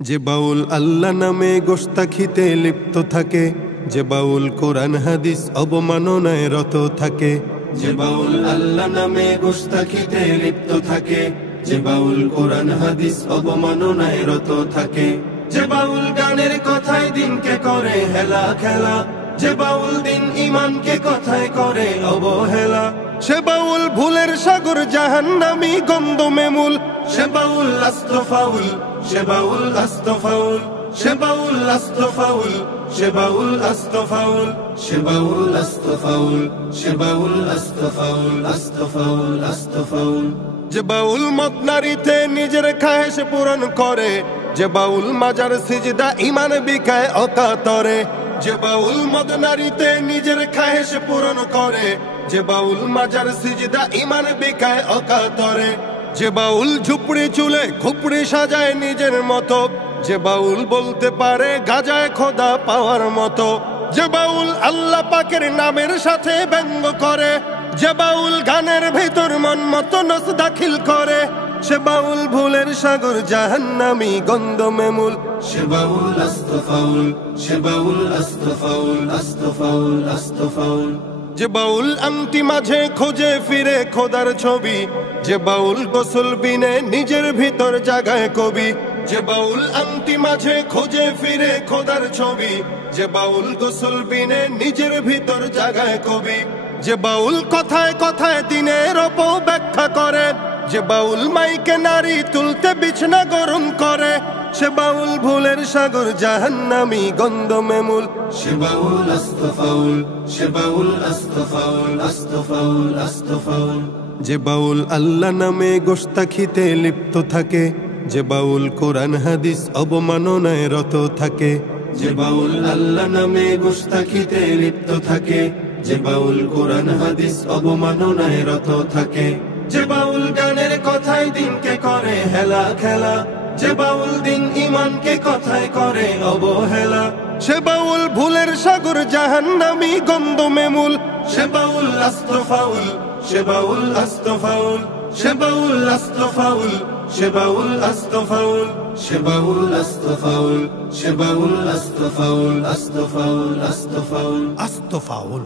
যে বাউল আল্লাহ নামে গোশতাখিতে লিপ্ত থাকে, যে বাউল কোরআন হাদিস অবমাননায় রত থাকে। যে বাউল আল্লাহ নামে গোশতাখিতে লিপ্ত থাকে, যে বাউল কোরআন হাদিস অবমাননায় রত থাকে। যে বাউল গানের কথায় দিনকে করে হেলা খেলা, যে বাউল দিন ইমানকে কথায় করে অবহেলা। সে বাউল ভুলের সাগর জাহান্নামী গন্ধমে মূল, সে বাউল আস্ত ফাউল, সে বাউল আস্ত ফাউল, সে বাউল আস্ত ফাউল, সে বাউল আস্ত ফাউল, সে বাউল আস্ত ফাউল, সে বাউল আস্ত ফাউল, আস্ত ফাউল, আস্ত ফাউল। যে বাউল মদ নারীতে নিজের খায়েশ পূরণ করে, যে বাউল মাজার সিজদা ইমান বিকায় অকাতরে। যে বাউল মদ নারীতে নিজের খায়েশ পূরণ করে, যে বাউল মাজার সিজদা ইমান বিকায় অকাতরে। যে বাউল ঝুপড়ি চুলে খুপড়ি সাজায় নিজের মতো, যে বাউল বলতে পারে গাজায় খোদা পাওয়ার মতো। যে বাউল আল্লাহ পাকের নামের সাথে ব্যঙ্গ করে, যে বাউল গানের ভিতর মন মতো নস দাখিল করে। সে বাউল ভুলের সাগর জাহান্নামী গন্ধমে মূল, সে বাউল আস্ত ফাউল, সে বাউল আস্ত ফাউল, আস্ত ফাউল, আস্ত ফাউল। যে বাউল আংটি মাঝে খোঁজে ফিরে খোদার ছবি, যে বাউল গোসল বিনে নিজের ভিতর জাগায় কবি। যে বাউল আংটি মাঝে খোঁজে ফিরে খোদার ছবি, যে বাউল গোসল বিনে নিজের ভিতর জাগায় কবি। যে বাউল কথায় কথায় দিনের অপব্যাখ্যা করে, যে বাউল মাইকে নারী তুলতে বিছনা গরম করে। সে বাউল ভুলের সাগর জাহান্নামী গন্ধমে মূল, সে বাউল আস্ত ফাউল, সে বাউল আস্ত ফাউল, আস্ত ফাউল, আস্ত ফাউল। যে বাউল আল্লাহ নামে গোশতাখিতে লিপ্ত থাকে, যে বাউল কোরআন হাদিস অবমাননায় রত থাকে। যে বাউল আল্লাহ নামে গোশতাখিতে লিপ্ত থাকে, যে বাউল কোরআন হাদিস অবমাননায় রত থাকে। যে বাউল গানের কথায় দিনকে করে হেলা খেলা, যে বাউল দিন ইমানকে কথায় করে অবহেলা। সে বাউল ভুলের সাগর জাহান্নামী গন্ধমে মূল, সে বাউল আস্ত ফাউল, সে বাউল আস্ত ফাউল, সে বাউল আস্ত ফাউল, সে বাউল আস্ত ফাউল, সে বাউল আস্ত ফাউল, সে বাউল আস্ত ফাউল, আস্ত ফাউল, আস্ত ফাউল, আস্ত ফাউল।